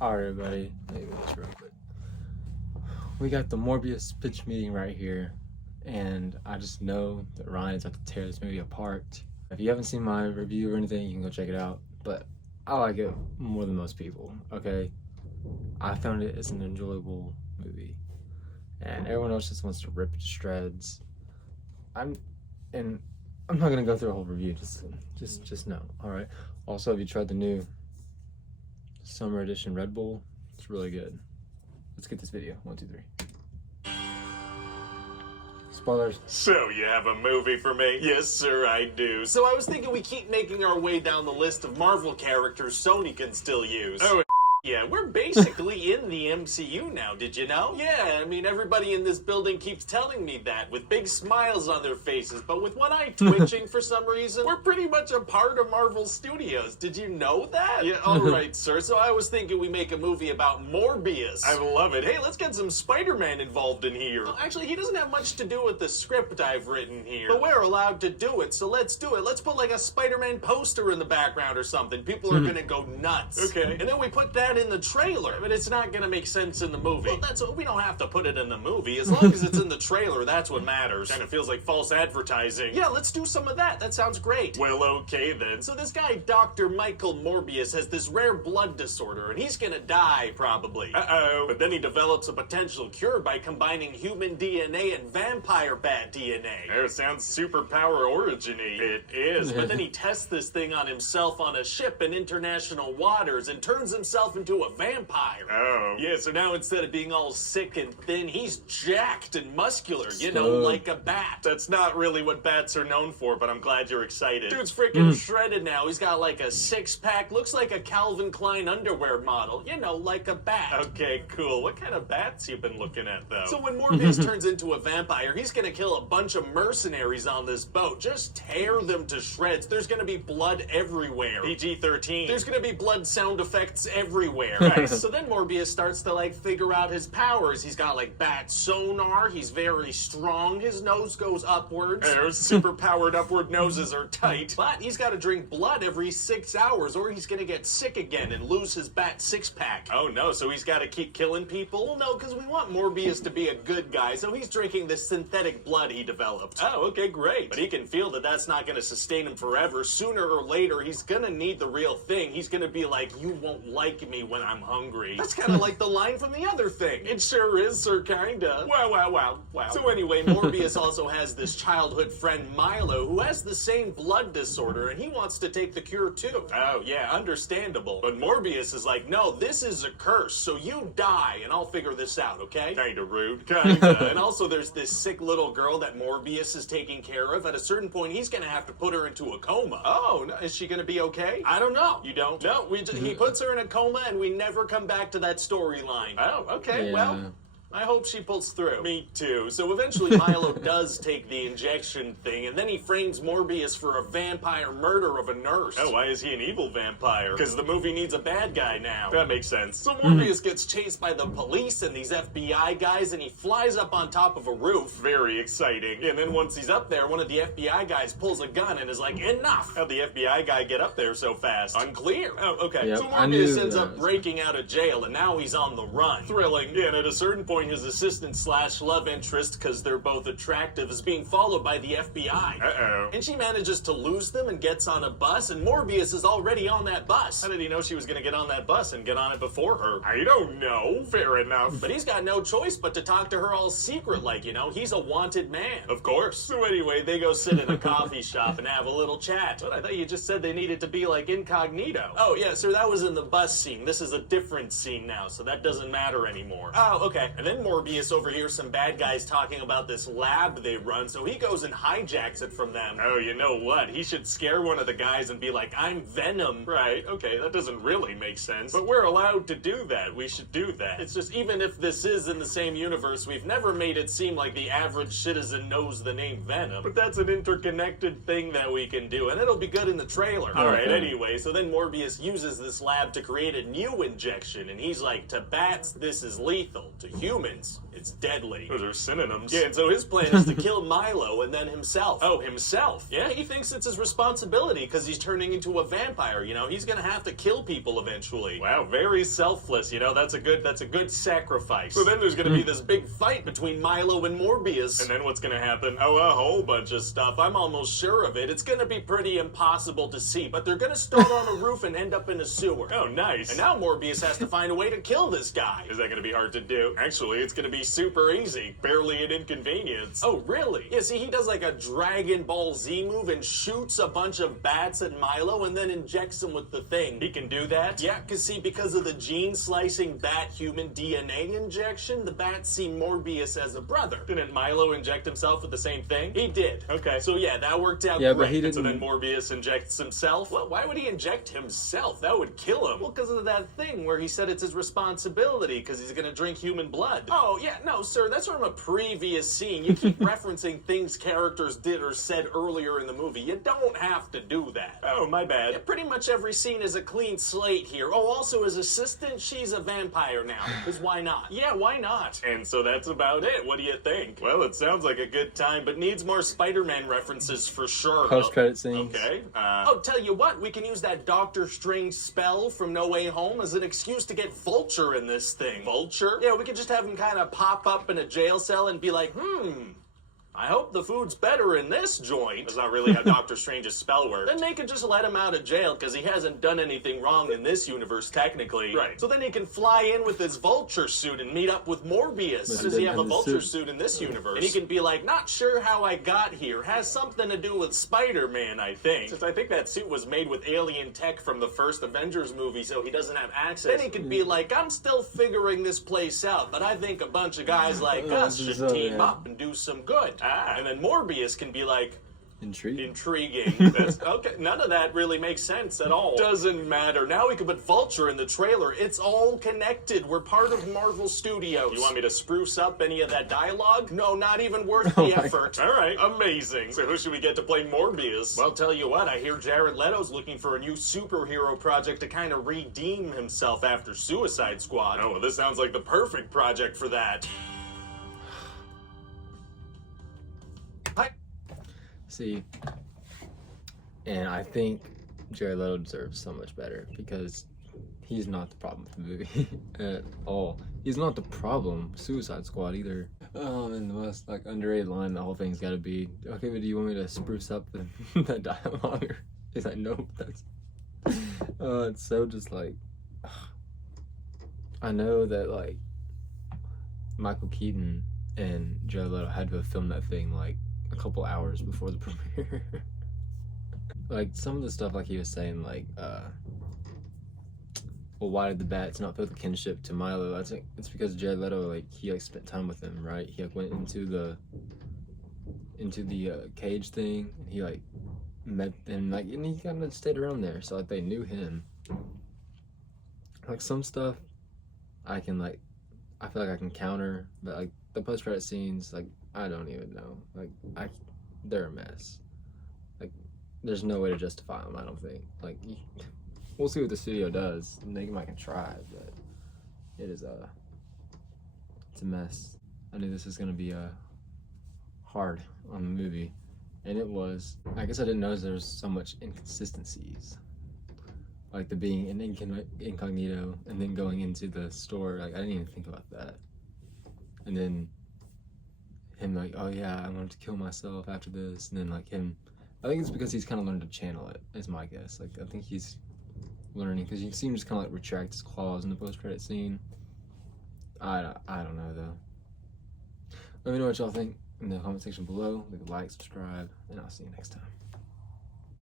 Alright, everybody. Maybe that's real quick. We got the Morbius pitch meeting right here, and I just know that Ryan's about to tear this movie apart. If you haven't seen my review or anything, you can go check it out. But I like it more than most people. Okay, I found it as an enjoyable movie, and everyone else just wants to rip it to shreds. I'm not gonna go through a whole review. Just know. All right. Also, have you tried the new Summer Edition Red Bull? It's really good. Let's get this video. 1, 2, 3. Spoilers. So you have a movie for me? Yes, sir, I do. So I was thinking we keep making our way down the list of Marvel characters Sony can still use. Oh, yeah, we're basically in the MCU now, did you know? Yeah, I mean, everybody in this building keeps telling me that, with big smiles on their faces, but with one eye twitching for some reason. We're pretty much a part of Marvel Studios. Did you know that? Yeah, alright, sir. So I was thinking we make a movie about Morbius. I love it. Hey, let's get some Spider-Man involved in here. Well, actually, he doesn't have much to do with the script I've written here. But we're allowed to do it, so let's do it. Let's put like a Spider-Man poster in the background or something. People are gonna go nuts. Okay. And then we put that in the trailer, but it's not gonna make sense in the movie. Well, that's what we don't have to put it in the movie. As long as it's in the trailer, that's what matters. Kind of feels like false advertising. Yeah, let's do some of that. That sounds great. Well, okay then. So this guy, Dr. Michael Morbius, has this rare blood disorder, and he's gonna die, probably. Uh-oh. But then he develops a potential cure by combining human DNA and vampire bat DNA. Oh, sounds superpower origin-y. It is. But then he tests this thing on himself on a ship in international waters and turns himself into a vampire. Oh. Yeah, so now instead of being all sick and thin, he's jacked and muscular, you know, like a bat. That's not really what bats are known for, but I'm glad you're excited. Dude's freaking shredded now. He's got like a six-pack, looks like a Calvin Klein underwear model, you know, like a bat. Okay, cool. What kind of bats you been looking at, though? So when Morbius turns into a vampire, he's gonna kill a bunch of mercenaries on this boat. Just tear them to shreds. There's gonna be blood everywhere. PG-13. There's gonna be blood sound effects everywhere. Right. So then Morbius starts to like figure out his powers. He's got like bat sonar. He's very strong. His nose goes upwards. Super powered upward noses are tight. But he's got to drink blood every 6 hours or he's gonna get sick again and lose his bat six-pack. Oh no, so he's got to keep killing people? Well, no, because we want Morbius to be a good guy, so he's drinking this synthetic blood he developed. Oh, okay, great. But he can feel that that's not gonna sustain him forever. Sooner or later, he's gonna need the real thing. He's gonna be like, you won't like me when I'm hungry. That's kind of like the line from the other thing. It sure is, sir, kinda. Wow. So anyway, Morbius also has this childhood friend, Milo, who has the same blood disorder, and he wants to take the cure too. Oh, yeah, understandable. But Morbius is like, no, this is a curse, so you die, and I'll figure this out, okay? Kinda rude. Kinda. And also there's this sick little girl that Morbius is taking care of. At a certain point, he's gonna have to put her into a coma. Oh, no, is she gonna be okay? I don't know. You don't? No, he puts her in a coma, and we never come back to that storyline. Oh, okay, Yeah. well, I hope she pulls through. Me too. So eventually Milo does take the injection thing, and then he frames Morbius for a vampire murder of a nurse. Oh, why is he an evil vampire? Because the movie needs a bad guy now. That makes sense. So Morbius gets chased by the police and these FBI guys, and he flies up on top of a roof. Very exciting. And then once he's up there, one of the FBI guys pulls a gun and is like, enough! How'd the FBI guy get up there so fast? Unclear. Oh, okay. Yep, So Morbius ends up breaking out of jail, and now he's on the run. Thrilling. And at a certain point, his assistant / love interest, because they're both attractive, is being followed by the FBI. Uh-oh. And she manages to lose them and gets on a bus, and Morbius is already on that bus. How did he know she was going to get on that bus and get on it before her? I don't know. Fair enough. But he's got no choice but to talk to her all secret, like, you know, he's a wanted man. Of course. So anyway, they go sit in a coffee shop and have a little chat. But I thought you just said they needed to be, like, incognito. Oh, yeah, sir, that was in the bus scene. This is a different scene now, so that doesn't matter anymore. Oh, okay. And then Morbius overhears some bad guys talking about this lab they run, so he goes and hijacks it from them. Oh, you know what? He should scare one of the guys and be like, I'm Venom. Right, okay, that doesn't really make sense. But we're allowed to do that. We should do that. It's just, even if this is in the same universe, we've never made it seem like the average citizen knows the name Venom. But that's an interconnected thing that we can do, and it'll be good in the trailer. Alright, anyway, so then Morbius uses this lab to create a new injection, and he's like, to bats, this is lethal. To humans, humans. It's deadly. Those are synonyms. Yeah, and so his plan is to kill Milo and then himself. Oh, himself? Yeah, he thinks it's his responsibility because he's turning into a vampire, you know? He's gonna have to kill people eventually. Wow, very selfless, you know, that's a good sacrifice. So then there's gonna be this big fight between Milo and Morbius. And then what's gonna happen? Oh, a whole bunch of stuff. I'm almost sure of it. It's gonna be pretty impossible to see, but they're gonna start on a roof and end up in a sewer. Oh, nice. And now Morbius has to find a way to kill this guy. Is that gonna be hard to do? Actually, it's gonna be super easy. Barely an inconvenience. Oh, really? Yeah, see, he does like a Dragon Ball Z move and shoots a bunch of bats at Milo and then injects them with the thing. He can do that? Yeah, because of the gene-slicing bat-human DNA injection, the bats see Morbius as a brother. Didn't Milo inject himself with the same thing? He did. Okay. So yeah, that worked out Yeah, great. but he didn't. So then Morbius injects himself? Well, why would he inject himself? That would kill him. Well, because of that thing where he said it's his responsibility because he's gonna drink human blood. Oh, yeah, no, sir, that's from a previous scene. You keep referencing things characters did or said earlier in the movie. You don't have to do that. Oh, my bad. Yeah, pretty much every scene is a clean slate here. Oh, also his assistant, she's a vampire now. Because why not? Yeah, why not? And so that's about it. What do you think? Well, it sounds like a good time, but Needs more Spider-Man references for sure. Post-credit scenes. okay. Oh, tell you what, we can use that Doctor Strange spell from No Way Home as an excuse to get Vulture in this thing. Vulture? Yeah, we could just have him kind of pop up in a jail cell and be like, I hope the food's better in this joint. That's not really how Doctor Strange's spell works. Then they could just let him out of jail because he hasn't done anything wrong in this universe, technically. Right. So then he can fly in with his Vulture suit and meet up with Morbius. But Does he he have a didn't have the Vulture suit. suit in this universe? And he can be like, not sure how I got here. Has something to do with Spider-Man, I think. Since I think that suit was made with alien tech from the first Avengers movie, so he doesn't have access. Then he could be like, I'm still figuring this place out, but I think a bunch of guys like us should So, team yeah. up and do some good. And then Morbius can be like, Intriguing. intriguing. That's okay. None of that really makes sense at all. Doesn't matter. Now we can put Vulture in the trailer. It's all connected. We're part of Marvel Studios. You want me to spruce up any of that dialogue? No, not even worth Oh the my effort. All right, amazing. So who should we get to play Morbius? Well, tell you what, I hear Jared Leto's looking for a new superhero project to kind of redeem himself after Suicide Squad. oh, well, this sounds like the perfect project for that. See, and I think Jared Leto deserves so much better because he's not the problem with the movie at all. He's not the problem. Suicide Squad either. And the most like underrated line the whole thing's got to be, okay, but do you want me to spruce up the dialogue? He's like, nope. That's it's so just like I know that like Michael Keaton and Jared Leto had to have filmed that thing like a couple hours before the premiere. Like some of the stuff like he was saying like well, why did the bats not feel the kinship to Milo? I think it's because Jared Leto like he like spent time with him, right? He like went into the cage thing and he like met them like and he kind of stayed around there, so like they knew him. Like some stuff I can like I feel like I can counter, but like the post-credit scenes, like I don't even know. Like they're a mess. Like there's no way to justify them. I don't think. Like we'll see what the studio does. They might try, but it is it's a mess. I knew this was gonna be hard on the movie, and it was. I guess I didn't notice there was so much inconsistencies. Like the being an incognito and then going into the store. Like I didn't even think about that. And then him like, oh yeah, I wanted to kill myself after this, and then like him, I think it's because he's kind of learned to channel it, is my guess. Like I think he's learning because you see him just kind of like retract his claws in the post-credit scene. I don't know though. Let me know what y'all think in the comment section below. Leave a like, subscribe, and I'll see you next time.